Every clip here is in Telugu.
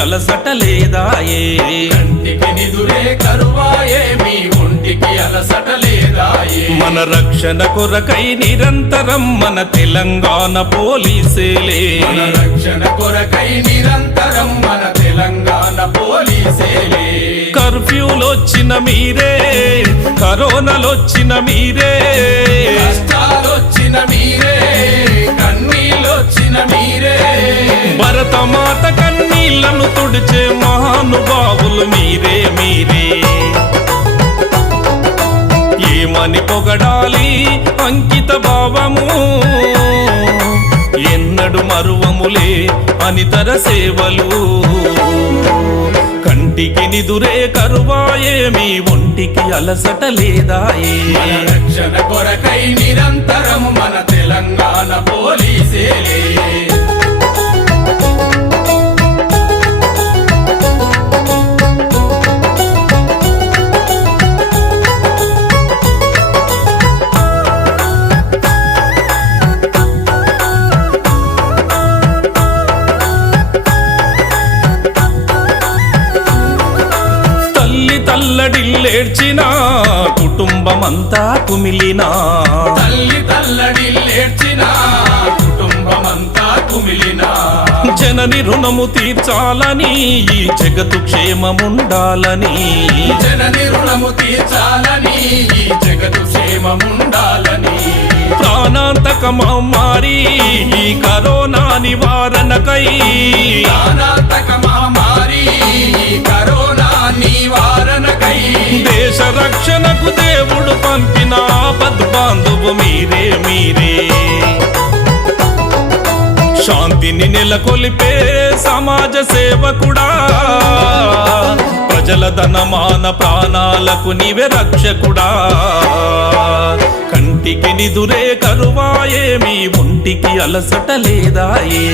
అలసట లేదాయే. కంటికి నిదురే కరువాయే మీ ఒంటికి అలసట లేదాయే. మన రక్షణ కొరకై నిరంతరం మన తెలంగాణ పోలీసేలే. మన రక్షణ కొరకై నిరంతరం మన తెలంగాణ పోలీసేలే. కర్ఫ్యూలొచ్చిన మీరే కరోనాలొచ్చిన మీరే. కష్టాలొచ్చిన మీరే తమాట కన్నీళ్ళను తుడిచే మహానుభావులు మీరే మీరే. ఏమని పొగడాలి అంకిత భావము? ఎన్నడు మరువములే అనితర సేవలు? కంటికి నిదురే కరువాయే మీ ఒంటికి అలసట లేదాయే మన రక్షణ తల్లడిల్లేడ్చిన కుటుంబమంతా కుమిలినా. తల్లి తల్లడి లేర్చిన కుటుంబమంతా కుమిలినా. జనని రుణము తీర్చాలని ఈ జగతు క్షేమముండాలని. జనని రుణము తీర్చాలని ఈ జగతు క్షేమముండాలని. ప్రాణాంతక మహమ్మారి ఈ కరోనా నివారణకై. దేశ రక్షణకు దేవుడు పంపిన ఆపద్బాంధువు మీరే మీరే. శాంతిని నెలకొలిపే సమాజ సేవకుడా. ప్రజల ధనమాన ప్రాణాలకు నీవే రక్షకుడా. కంటికి నిదురే కరువాయేమి ఒంటికి అలసట లేదాయే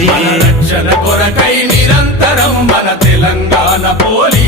రక్షణ కొరకై నిరంతరం మన తెలంగాణ పోలీ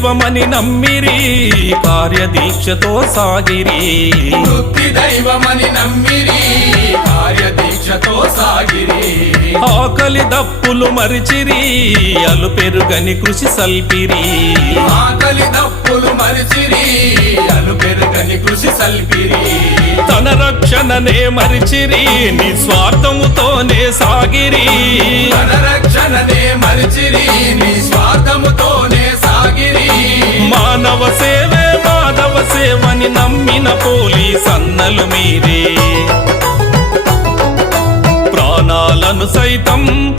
దైవమని నమ్మిరి కార్యదీక్షతో సాగిరి. వృత్తి దైవమని నమ్మిరి కార్యదీక్షతో సాగిరి. ఆకలి దప్పులు మరిచిరి అలు పెరుగని కృషి సల్పిరి. ఆకలి దప్పులు మరిచిరి అలు పెరుగని కృషి సల్పిరి. తన రక్షణనే మరిచిరి నిస్వార్థముతోనే సాగిరి. తన రక్షణనే మరిచిరి నీ మాధవ నమ్మిన పోలీస్ అన్నలు మీరే. ప్రాణాలను సైతం